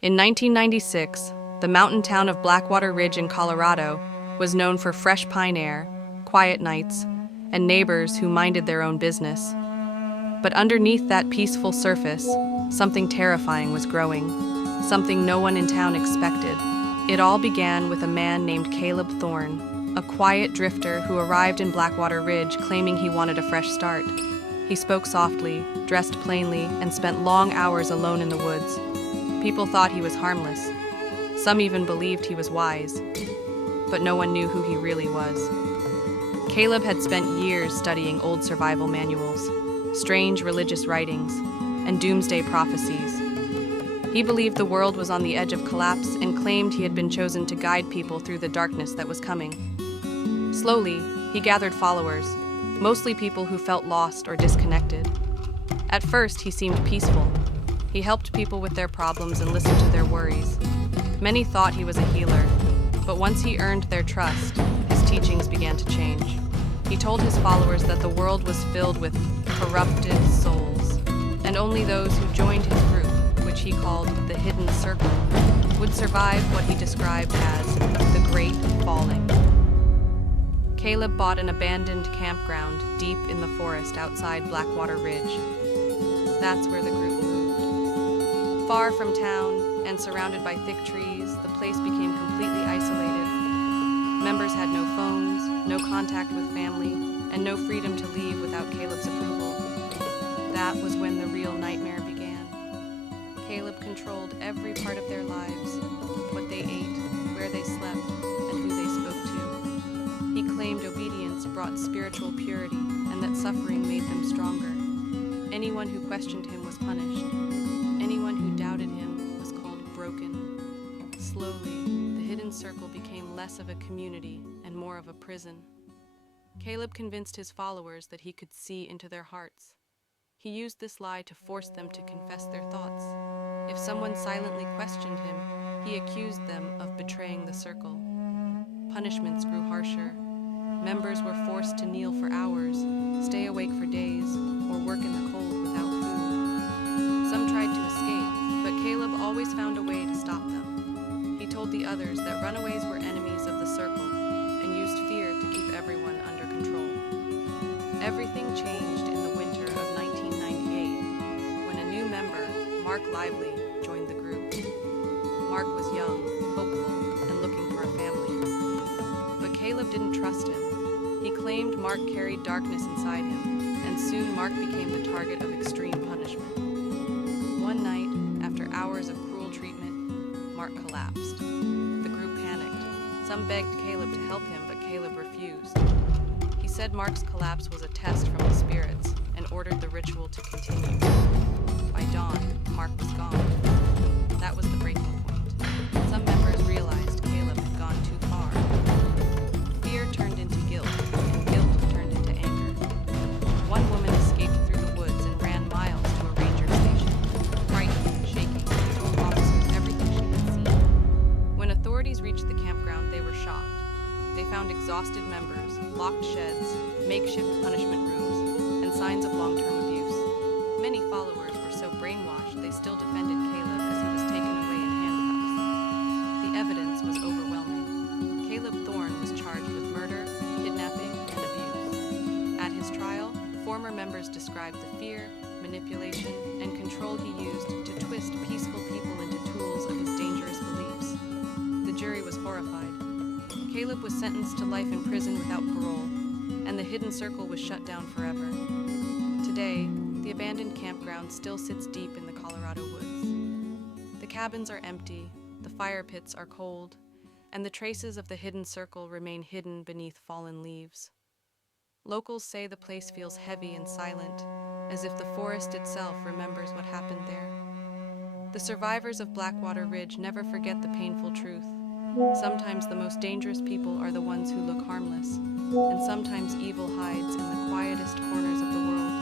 In 1996, the mountain town of Blackwater Ridge in Colorado was known for fresh pine air, quiet nights, and neighbors who minded their own business. But underneath that peaceful surface, something terrifying was growing, something no one in town expected. It all began with a man named Caleb Thorne, a quiet drifter who arrived in Blackwater Ridge claiming he wanted a fresh start. He spoke softly, dressed plainly, and spent long hours alone in the woods. People thought he was harmless. Some even believed he was wise, but no one knew who he really was. Caleb had spent years studying old survival manuals, strange religious writings, and doomsday prophecies. He believed the world was on the edge of collapse and claimed he had been chosen to guide people through the darkness that was coming. Slowly, he gathered followers, mostly people who felt lost or disconnected. At first, he seemed peaceful. He helped people with their problems and listened to their worries. Many thought he was a healer, but once he earned their trust, his teachings began to change. He told his followers that the world was filled with corrupted souls, and only those who joined his group, which he called the Hidden Circle, would survive what he described as the Great Falling. Caleb bought an abandoned campground deep in the forest outside Blackwater Ridge. That's where the group moved. Far from town and surrounded by thick trees, the place became completely isolated. Members had no phones, no contact with family, and no freedom to leave without Caleb's approval. That was when the real nightmare began. Caleb controlled every part of their lives, what they ate, where they slept, and who they spoke to. He claimed obedience brought spiritual purity and that suffering made them stronger. Anyone who questioned him was punished. Anyone who doubted him was called broken. Slowly, the Hidden Circle became less of a community and more of a prison. Caleb convinced his followers that he could see into their hearts. He used this lie to force them to confess their thoughts. If someone silently questioned him, he accused them of betraying the circle. Punishments grew harsher. Members were forced to kneel for hours, stay awake for days, or work in the cold without food. Some tried to escape, but Caleb always found a way to stop them. He told the others that runaways were enemies of the circle and used fear to keep everyone under control. Everything changed in the winter of 1998 when a new member, Mark Lively, joined the group. Mark was young, hopeful, and looking for a family. But Caleb didn't trust him. He claimed Mark carried darkness inside him, and soon Mark became the target of extreme punishment. One night, after hours of cruel treatment, Mark collapsed. The group panicked. Some begged Caleb to help him, but Caleb refused. He said Mark's collapse was a test from the spirits and ordered the ritual to continue. By dawn, Mark was gone. That was the breaking point. Some members realized Caleb had gone too far. Fear turned into guilt, and guilt turned into anger. One woman escaped through the woods and ran miles to a ranger station. Frightened and shaking, she told officers everything she had seen. When authorities reached the campground, they were shocked. They found exhausted members, locked sheds, makeshift punishment rooms, and signs of long-term abuse. Many followers were so brainwashed they still defended Caleb as he was taken away in handcuffs. The evidence was overwhelming. Caleb Thorne was charged with murder, kidnapping, and abuse. At his trial, former members described the fear, manipulation, and control he used to twist peaceful people into tools of his dangerous beliefs. The jury was horrified. Caleb was sentenced to life in prison without parole, and the Hidden Circle was shut down forever. Today, the abandoned campground still sits deep in the Colorado woods. The cabins are empty, the fire pits are cold, and the traces of the Hidden Circle remain hidden beneath fallen leaves. Locals say the place feels heavy and silent, as if the forest itself remembers what happened there. The survivors of Blackwater Ridge never forget the painful truth. Sometimes the most dangerous people are the ones who look harmless, and sometimes evil hides in the quietest corners of the world.